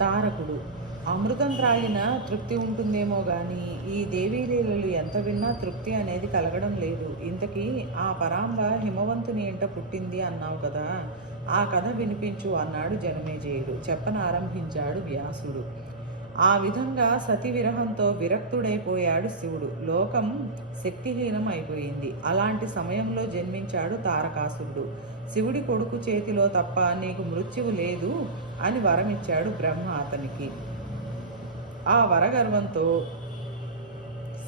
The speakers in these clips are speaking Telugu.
తారకుడు. అమృతం త్రాగినా తృప్తి ఉంటుందేమో గాని, ఈ దేవీలీలలు ఎంత విన్నా తృప్తి అనేది కలగడం లేదు. ఇంతకీ ఆ పరాంబ హిమవంతుని ఇంట పుట్టింది అన్నావు కదా! ఆ కథ వినిపించు అన్నాడు జనమేజయుడు. చెప్పనారంభించాడు వ్యాసుడు. ఆ విధంగా సతి విరహంతో విరక్తుడైపోయాడు శివుడు. లోకం శక్తిహీనం అయిపోయింది. అలాంటి సమయంలో జన్మించాడు తారకాసురుడు. శివుడి కొడుకు చేతిలో తప్ప నీకు మృత్యువు లేదు అని వరమిచ్చాడు బ్రహ్మ అతనికి. ఆ వరగర్వంతో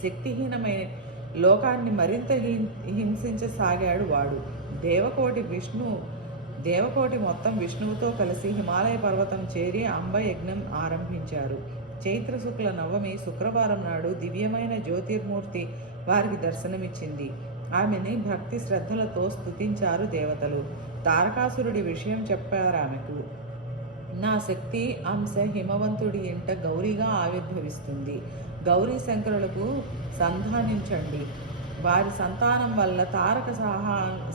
శక్తిహీనమైన లోకాన్ని మరింత హింసించసాగాడు వాడు. దేవకోటి విష్ణు దేవకోటి మొత్తం విష్ణువుతో కలిసి హిమాలయ పర్వతం చేరి అంబ యజ్ఞం ఆరంభించారు. చైత్ర శుక్ల నవమి శుక్రవారం నాడు దివ్యమైన జ్యోతిర్మూర్తి వారికి దర్శనమిచ్చింది. ఆమెని భక్తి శ్రద్ధలతో స్తుతించారు దేవతలు. తారకాసురుడి విషయం చెప్పారామెకు. నా శక్తి అంశ హిమవంతుడి ఇంట గౌరీగా ఆవిర్భవిస్తుంది. గౌరీ శంకరులకు సంధానించండి. వారి సంతానం వల్ల తారక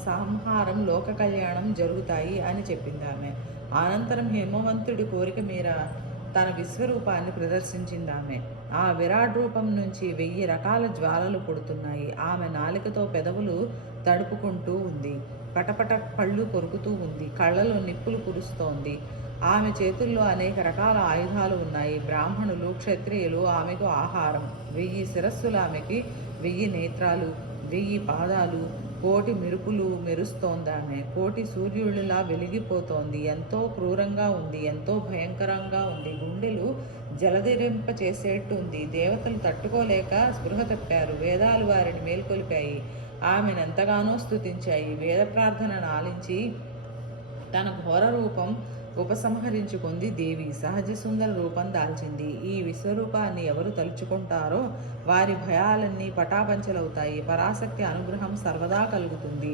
సంహారం లోక కళ్యాణం జరుగుతాయి అని చెప్పింది ఆమె. అనంతరం హిమవంతుడి కోరిక మేర తన విశ్వరూపాన్ని ప్రదర్శించింది ఆమె. ఆ విరాట్ రూపం నుంచి 1000 రకాల జ్వాలలు పుడుతున్నాయి. ఆమె నాలికతో పెదవులు తడుపుకుంటూ ఉంది. పటపట పళ్ళు కొరుకుతూ ఉంది. కళ్ళలో నిప్పులు కురుస్తోంది. ఆమె చేతుల్లో అనేక రకాల ఆయుధాలు ఉన్నాయి. బ్రాహ్మణులు క్షత్రియులు ఆమెకు ఆహారం. 1000 శిరస్సులు ఆమెకి, 1000 నేత్రాలు, 1000 పాదాలు, కోటి మెరుపులు మెరుస్తోందామె. కోటి సూర్యుడిలా వెలిగిపోతోంది. ఎంతో క్రూరంగా ఉంది. ఎంతో భయంకరంగా ఉంది. గుండెలు జలధిరింప చేసేట్టు ఉంది. దేవతలు తట్టుకోలేక స్పృహ తప్పారు. వేదాలు వారిని మేల్కొలిపాయి. ఆమెను ఎంతగానో స్తుతించాయి. వేద ప్రార్థనను ఆలించి తన ఘోర రూపం ఉపసంహరించుకుంది దేవి. సహజ సుందర రూపం దాల్చింది. ఈ విశ్వరూపాన్ని ఎవరు తలుచుకుంటారో వారి భయాలన్నీ పటాపంచలవుతాయి. పరాశక్తి అనుగ్రహం సర్వదా కలుగుతుంది.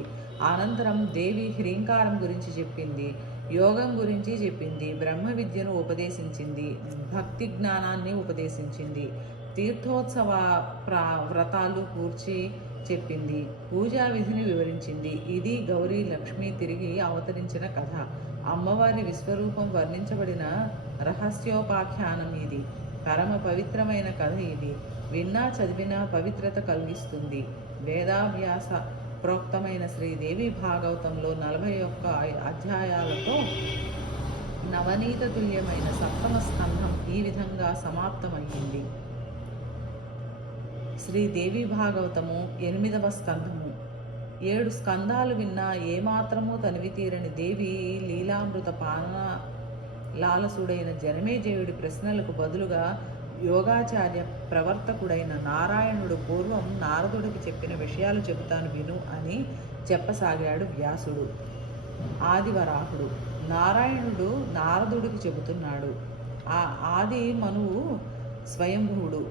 అనంతరం దేవి హ్రీంకారం గురించి చెప్పింది. యోగం గురించి చెప్పింది. బ్రహ్మ విద్యను ఉపదేశించింది. భక్తి జ్ఞానాన్ని ఉపదేశించింది. తీర్థోత్సవ వ్రతాలు కూర్చి చెప్పింది. పూజా విధిని వివరించింది. ఇది గౌరీ లక్ష్మి తిరిగి అవతరించిన కథ. అమ్మవారి విశ్వరూపం వర్ణించబడిన రహస్యోపాఖ్యానం ఇది. పరమ పవిత్రమైన కథ ఇది. విన్నా చదివినా పవిత్రత కలిగిస్తుంది. వేదాభ్యాస ప్రోక్తమైన శ్రీదేవి భాగవతంలో 41 అధ్యాయాలతో నవనీత తుల్యమైన సప్తమ స్కంధం ఈ విధంగా సమాప్తమయ్యింది. శ్రీదేవి భాగవతము 8వ స్కంధము. 7 స్కందాలు విన్నా ఏమాత్రమూ తనివి తీరని దేవి లీలామృత పాన లాలసుడైన జనమేజయుడి ప్రశ్నలకు బదులుగా యోగాచార్య ప్రవర్తకుడైన నారాయణుడు పూర్వం నారదుడికి చెప్పిన విషయాలు చెబుతాను విను అని చెప్పసాగాడు వ్యాసుడు. ఆదివరాహుడు. నారాయణుడు నారదుడికి చెబుతున్నాడు. ఆ ఆది మనువు స్వయంభువుడు.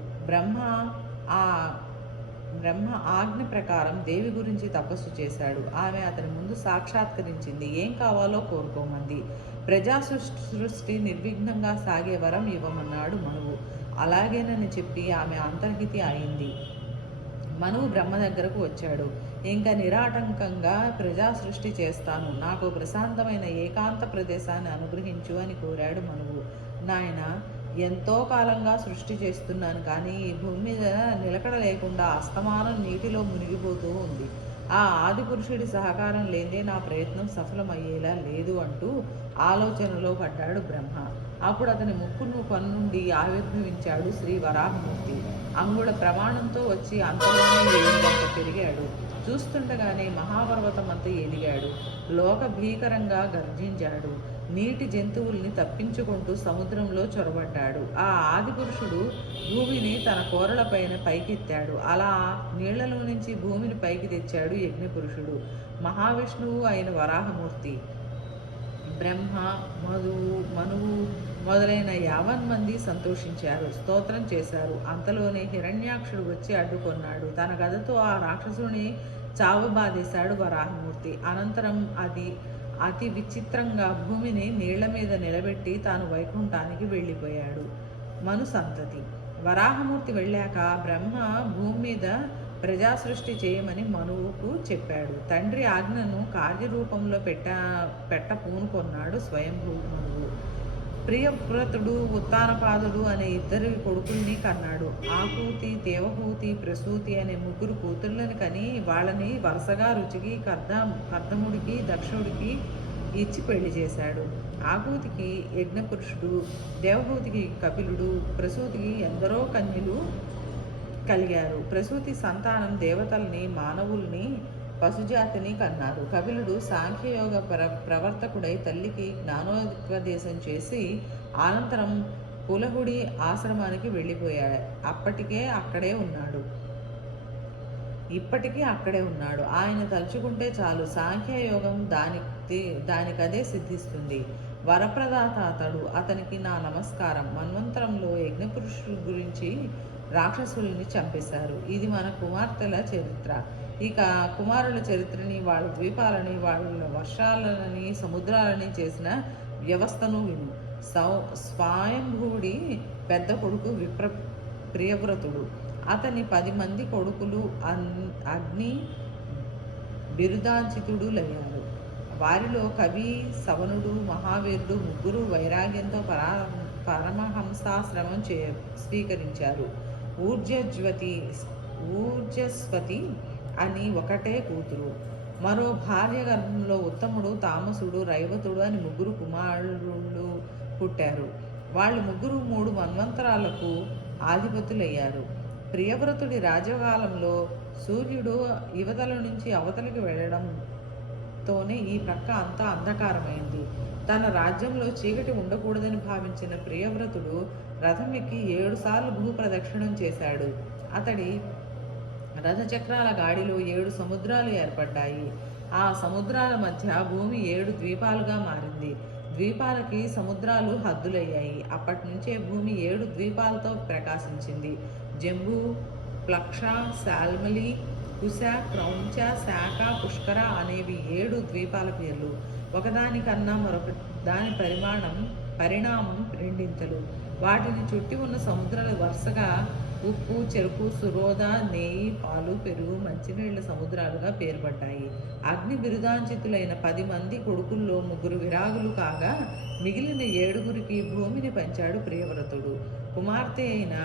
ఆ బ్రహ్మ ఆజ్ఞ ప్రకారం దేవి గురించి తపస్సు చేశాడు. ఆమె అతని ముందు సాక్షాత్కరించింది. ఏం కావాలో కోరుకోమంది. ప్రజా సృష్టి నిర్విఘ్నంగా సాగే వరం ఇవ్వమన్నాడు మనువు. అలాగేనని చెప్పి ఆమె అంతర్హితి అయింది. మనువు బ్రహ్మ దగ్గరకు వచ్చాడు. ఇంకా నిరాటంకంగా ప్రజా సృష్టి చేస్తాను. నాకు ప్రశాంతమైన ఏకాంత ప్రదేశాన్ని అనుగ్రహించు అని కోరాడు మనువు. నాయన, ఎంతో కాలంగా సృష్టి చేస్తున్నాను, కానీ ఈ భూమి మీద నిలకడ లేకుండా అస్తమానం నీటిలో మునిగిపోతూ ఉంది. ఆ ఆది పురుషుడి సహకారం లేదే నా ప్రయత్నం సఫలమయ్యేలా లేదు అంటూ ఆలోచనలో పడ్డాడు బ్రహ్మ. అప్పుడు అతని ముక్కును పన్నుండి ఆవిర్భవించాడు శ్రీ వరాహమూర్తి. అంగుళ ప్రమాణంతో వచ్చి అంతలోనే ఏనుగంత పెరిగాడు. చూస్తుండగానే మహాపర్వతం అంతా ఎదిగాడు. లోక భీకరంగా గర్జించాడు. నీటి జంతువుల్ని తప్పించుకుంటూ సముద్రంలో చొరబడ్డాడు. ఆ ఆదిపురుషుడు భూమిని తన కోరలపైన పైకెత్తాడు. అలా నీళ్లలో నుంచి భూమిని పైకి తెచ్చాడు యజ్ఞపురుషుడు, మహావిష్ణువు అయిన వరాహమూర్తి. బ్రహ్మ, మనువు మొదలైన 50 మంది సంతోషించారు, స్తోత్రం చేశారు. అంతలోనే హిరణ్యాక్షుడు వచ్చి అడ్డుకొన్నాడు. తన గదతో ఆ రాక్షసుని చావబాదేశాడు వరాహమూర్తి. అనంతరం అతి విచిత్రంగా భూమిని నీళ్ల మీద నిలబెట్టి తాను వైకుంఠానికి వెళ్ళిపోయాడు. మను సంతతి. వరాహమూర్తి వెళ్ళాక బ్రహ్మ భూమి మీద ప్రజాసృష్టి చేయమని మనువుకు చెప్పాడు. తండ్రి ఆజ్ఞను కార్యరూపంలో పూనుకొన్నాడు స్వయంభూ మనువు. ప్రియవ్రతుడు ఉత్తానపాదుడు అనే ఇద్దరు కొడుకుల్ని కన్నాడు. ఆకూతి, దేవహూతి, ప్రసూతి అనే ముగ్గురు కూతుళ్ళని కని వాళ్ళని వరుసగా రుచికి, కర్దముడికి, దక్షుడికి ఇచ్చి పెళ్లి చేశాడు. ఆకూతికి యజ్ఞపురుషుడు, దేవహూతికి కపిలుడు, ప్రసూతికి ఎందరో కన్యలు కలిగారు. ప్రసూతి సంతానం దేవతల్ని, మానవుల్ని, పశుజాతిని కన్నారు. కపిలుడు సాంఖ్యయోగ ప్రవర్తకుడై తల్లికి జ్ఞానోపదేశం చేసి అనంతరం పులహుడి ఆశ్రమానికి వెళ్ళిపోయాడు. ఇప్పటికీ అక్కడే ఉన్నాడు. ఆయన తలుచుకుంటే చాలు సాంఖ్యయోగం దానికదే సిద్ధిస్తుంది. వరప్రదాత అతడు. అతనికి నా నమస్కారం. మన్వంతరంలో యజ్ఞపురుషుల గురించి రాక్షసుల్ని చంపేశారు. ఇది మన కుమార్తెల చరిత్ర. ఇక కుమారుల చరిత్రని, వాళ్ళ ద్వీపాలని, వాళ్ళ వర్షాలని, సముద్రాలని చేసిన వ్యవస్థను విను. స్వయంభువుడి పెద్ద కొడుకు ప్రియవ్రతుడు. అతని 10 మంది కొడుకులు అగ్ని బిరుదాంచితుడులయ్యారు. వారిలో కవి, సవనుడు, మహావీరుడు ముగ్గురు వైరాగ్యంతో పరమహంసాశ్రమం స్వీకరించారు. ఊర్జస్వతి అని ఒకటే కూతురు. మరో భార్య గర్భంలో ఉత్తముడు, తామసుడు, రైవతుడు అని ముగ్గురు కుమారులు పుట్టారు. వాళ్ళు ముగ్గురు 3 మన్వంతరాలకు ఆధిపతులయ్యారు. ప్రియవ్రతుడి రాజకాలంలో సూర్యుడు యువతల నుంచి అవతలికి వెళ్ళడంతోనే ఈ ప్రక్క అంతా అంధకారమైంది. తన రాజ్యంలో చీకటి ఉండకూడదని భావించిన ప్రియవ్రతుడు రథం ఎక్కి 7 సార్లు భూప్రదక్షిణం చేశాడు. అతడి రథచక్రాల గాడిలో 7 సముద్రాలు ఏర్పడ్డాయి. ఆ సముద్రాల మధ్య భూమి 7 ద్వీపాలుగా మారింది. ద్వీపాలకి సముద్రాలు హద్దులయ్యాయి. అప్పటి నుంచే భూమి 7 ద్వీపాలతో ప్రకాశించింది. జంబూ, ప్లక్ష, శాల్మలి, కుశ, క్రౌంచ, శాఖ, పుష్కర అనేవి 7 ద్వీపాల పేర్లు. ఒకదానికన్నా మరొక దాని పరిణామం రెండింతలు. వాటిని చుట్టి ఉన్న సముద్రాలు వరుసగా ఉప్పు, చెరుకు, సురోద, నెయ్యి, పాలు, పెరుగు, మంచినీళ్ల సముద్రాలుగా పేర్పడ్డాయి. అగ్ని బిరుదాంచితులైన 10 మంది కొడుకుల్లో 3 విరాగులు కాగా మిగిలిన 7గురికి భూమిని పంచాడు ప్రియవ్రతుడు. కుమార్తె అయిన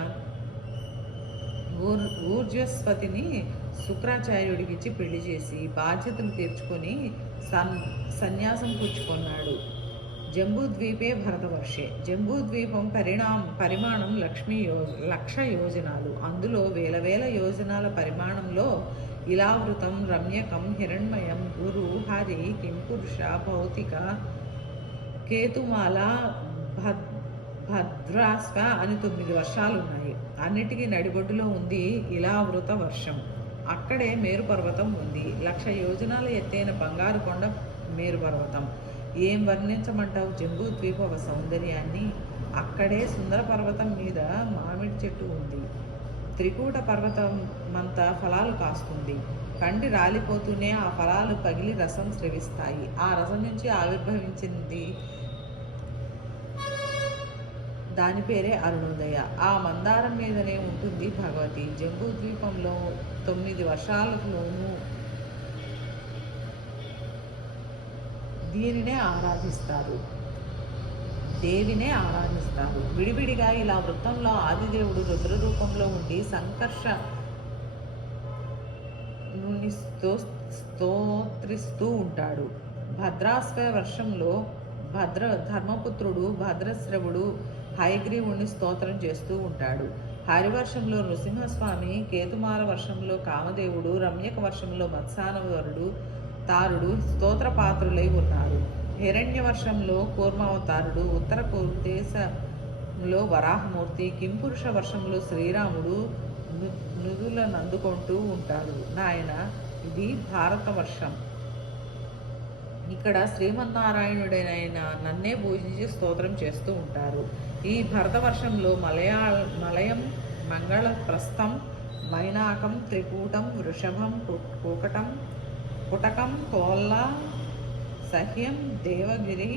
ఊర్జస్వతిని శుక్రాచార్యుడికిచ్చి పెళ్లి చేసి బాధ్యతలు తీర్చుకొని సన్యాసం పుచ్చుకొన్నాడు. జంబూద్వీపే భరతవర్షే. జంబూద్వీపం పరిమాణం 1,00,000 యోజనాలు. అందులో వేల యోజనాల పరిమాణంలో ఇలావృతం, రమ్యకం, హిరణ్మయం, గురు, హరి, కింపురుష, భౌతిక, కేతుమాల, భద్రాస్వ అని 9 వర్షాలున్నాయి. అన్నిటికీ నడిబొడ్డులో ఉంది ఇలావృత వర్షం. అక్కడే మేరు పర్వతం ఉంది. 1,00,000 యోజనాల ఎత్తైన బంగారు కొండ మేరు పర్వతం. ఏం వర్ణించమంటావు జంబూద్వీప సౌందర్యాన్ని? అక్కడే సుందర పర్వతం మీద మామిడి చెట్టు ఉంది. త్రికూట పర్వతం అంతా ఫలాలు కాస్తుంది. పండి రాలిపోతూనే ఆ ఫలాలు పగిలి రసం స్రవిస్తాయి. ఆ రసం నుంచి ఆవిర్భవించింది దాని పేరే అరుణోదయ. ఆ మందారం మీదనే ఉంటుంది భగవతి. జంబూద్వీపంలో 9 వర్షాలలోనూ దేవినే ఆరాధిస్తారు. విడివిడిగా ఇలా వృత్తంలో ఆదిదేవుడు రుద్ర రూపంలో ఉండి సంకర్ష స్తోత్రిస్తూ ఉంటాడు. భద్రాస్వ వర్షంలో ధర్మపుత్రుడు భద్రశ్రవుడు హయగ్రీవుణ్ణి స్తోత్రం చేస్తూ ఉంటాడు. హరివర్షంలో నృసింహస్వామి, కేతుమాల వర్షంలో కామదేవుడు, రమ్యక వర్షంలో మత్స్యానవరుడు తారుడు స్తోత్రపాత్రులై ఉన్నారు. హిరణ్య వర్షంలో కూర్మావతారుడు, ఉత్తర దేశంలో వరాహమూర్తి, కింపురుష వర్షంలో శ్రీరాముడు నుదులను అందుకుంటూ ఉంటాడు. నాయన, ఇది భారత వర్షం. ఇక్కడ శ్రీమన్నారాయణుడైన నన్నే పూజించి స్తోత్రం చేస్తూ ఉంటారు. ఈ భరతవర్షంలో మలయం, మంగళప్రస్థం, మైనాకం, త్రికూటం, వృషభం, కూకటం, పుటకం, కోల్ల, సహ్యం, దేవగిరి,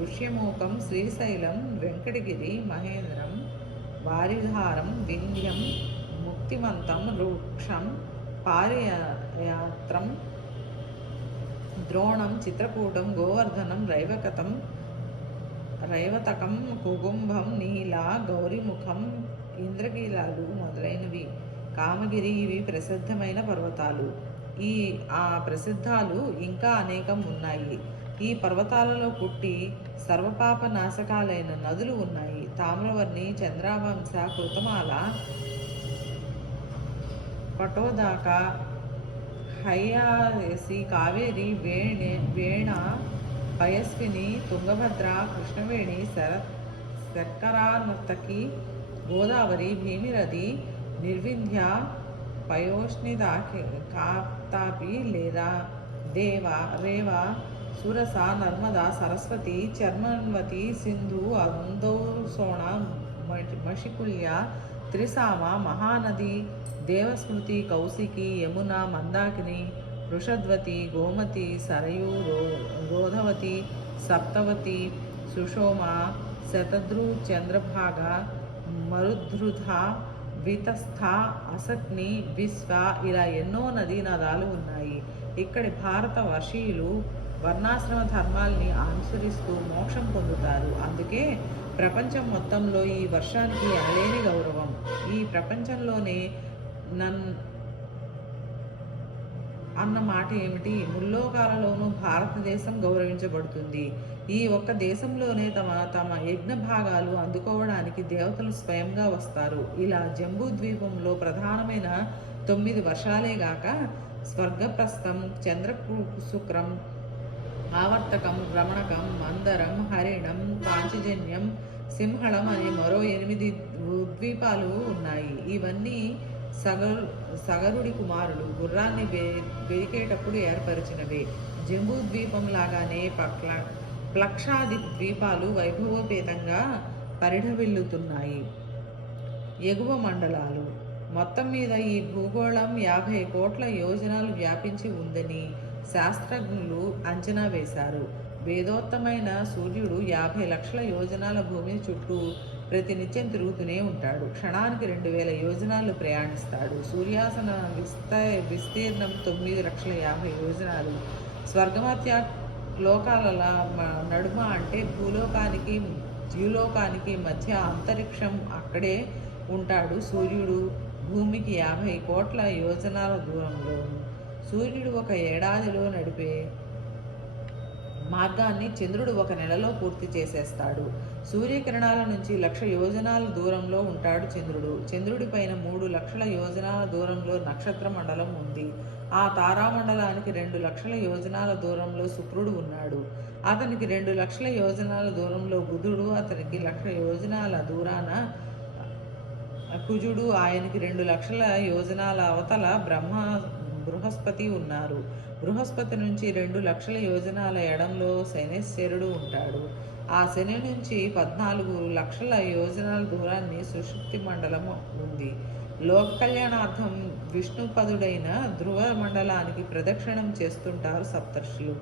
ఋష్యమూకం, శ్రీశైలం, వెంకటగిరి, మహేంద్రం, వారిధారం, వింధ్యం, ముక్తిమంతం, రూక్షం, పారియాత్రం, ద్రోణం, చిత్రకూటం, గోవర్ధనం, రైవతకం, కుగుంభం, నీల, గౌరీముఖం, ఇంద్రకీలాలు మొదలైనవి. కామగిరి ఇవి ప్రసిద్ధమైన పర్వతాలు. ఆ ప్రసిద్ధాలు ఇంకా అనేకం ఉన్నాయి. ఈ పర్వతాలలో పుట్టి సర్వపాప నాశకాలైన నదులు ఉన్నాయి. తామ్రవర్ణి, చంద్రవంశ, కృతమాల, పటోదాక, హయ్యాసి, కావేరి, వేణ, పయస్విని, తుంగభద్ర, కృష్ణవేణి, శర్కరానర్తకి, గోదావరి, భీమిరథి, నిర్వింధ్య, కాప్తాపి లేదా రేవ, సురస, నర్మదా, సరస్వతి, చర్మన్వతి, సింధు, అందోసోణ, మషికుల్య, త్రిసామ, మహానది, దేవస్మృతి, కౌశికి, యమున, మందాకిని, వృషద్వతి, గోమతి, సరయు, రోధవతి, సప్తవతి, సుషోమ, శతద్రు, చంద్రభాగ, మరుధృధ, వితస్థ, అసక్ని, విశ్వ ఇలా ఎన్నో నదీ నదాలు ఉన్నాయి. ఇక్కడి భారత వర్షీయులు వర్ణాశ్రమ ధర్మాల్ని అనుసరిస్తూ మోక్షం పొందుతారు. అందుకే ప్రపంచం మొత్తంలో ఈ వర్షానికి ఎనలేని గౌరవం. ఈ ప్రపంచంలోనే అన్న మాట ఏమిటి? ముల్లోకాలలోనూ భారతదేశం గౌరవించబడుతుంది. ఈ ఒక్క దేశంలోనే తమ యజ్ఞ భాగాలు అందుకోవడానికి దేవతలు స్వయంగా వస్తారు. ఇలా జంబూ ద్వీపంలో ప్రధానమైన 9 వర్షాలేగాక స్వర్గప్రస్థం, చంద్రశుక్రం, ఆవర్తకం, రమణకం, మందరం, హరిణం, పాంచజన్యం, సింహళం అనే మరో 8 ద్వీపాలు ఉన్నాయి. ఇవన్నీ సగరుడి కుమారుడు గుర్రాన్ని వెదికేటప్పుడు ఏర్పరిచినవే. జంబూ ద్వీపం లాగానే ప్లక్షాది ద్వీపాలు వైభవోపేతంగా పరిఢవిల్లుతున్నాయి. ఎగువ మండలాలు. మొత్తం మీద ఈ భూగోళం 50 కోట్ల యోజనాలు వ్యాపించి ఉందని శాస్త్రజ్ఞులు అంచనా వేశారు. వేదోత్తమైన సూర్యుడు 50 లక్షల యోజనాల భూమి చుట్టూ ప్రతినిత్యం తిరుగుతూనే ఉంటాడు. క్షణానికి 2000 యోజనాలు ప్రయాణిస్తాడు. సూర్యాసన విస్తీర్ణం 9,50,000 యోజనాలు. స్వర్గమత్య లోకాల నడుమ అంటే భూలోకానికి ద్యులోకానికి మధ్య అంతరిక్షం. అక్కడే ఉంటాడు సూర్యుడు భూమికి 50 కోట్ల యోజనాల దూరంలోను. సూర్యుడు ఒక ఏడాదిలో నడిపే మార్గాన్ని చంద్రుడు 1 నెలలో పూర్తి చేసేస్తాడు. సూర్యకిరణాల నుంచి 1,00,000 యోజనాల దూరంలో ఉంటాడు చంద్రుడు. చంద్రుడి పైన 3 లక్షల యోజనాల దూరంలో నక్షత్ర మండలం ఉంది. ఆ తారామండలానికి 2 లక్షల యోజనాల దూరంలో శుక్రుడు ఉన్నాడు. అతనికి 2 లక్షల యోజనాల దూరంలో బుధుడు, అతనికి 1,00,000 యోజనాల దూరాన కుజుడు, ఆయనకి 2 లక్షల యోజనాల అవతల బృహస్పతి ఉన్నారు. బృహస్పతి నుంచి 2 లక్షల యోజనాల ఎడంలో శనేశ్వరుడు ఉంటాడు. ఆ శని నుంచి 14 లక్షల యోజనాల దూరాన్ని సుషుప్తి మండలం ఉంది. లోక కళ్యాణార్థం విష్ణుపదుడైన ధ్రువ మండలానికి ప్రదక్షిణం చేస్తుంటారు సప్తర్షులు.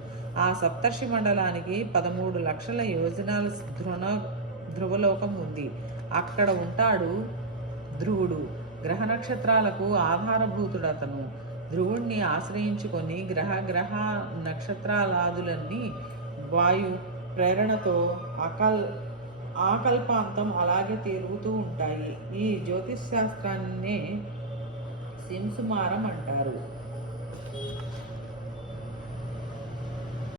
ఆ సప్తర్షి మండలానికి 13 లక్షల యోజనాల ధ్రువలోకం ఉంది. అక్కడ ఉంటాడు ధ్రువుడు. గ్రహ నక్షత్రాలకు ఆధారభూతుడతను. ధ్రువుణ్ణి ఆశ్రయించుకొని గ్రహ నక్షత్రాలాదులన్నీ వాయు ప్రేరణతో ఆకల్పాంతం అలాగే తిరుగుతూ ఉంటాయి. ఈ జ్యోతిష్ శాస్త్రాన్నే శింసుమారం అంటారు.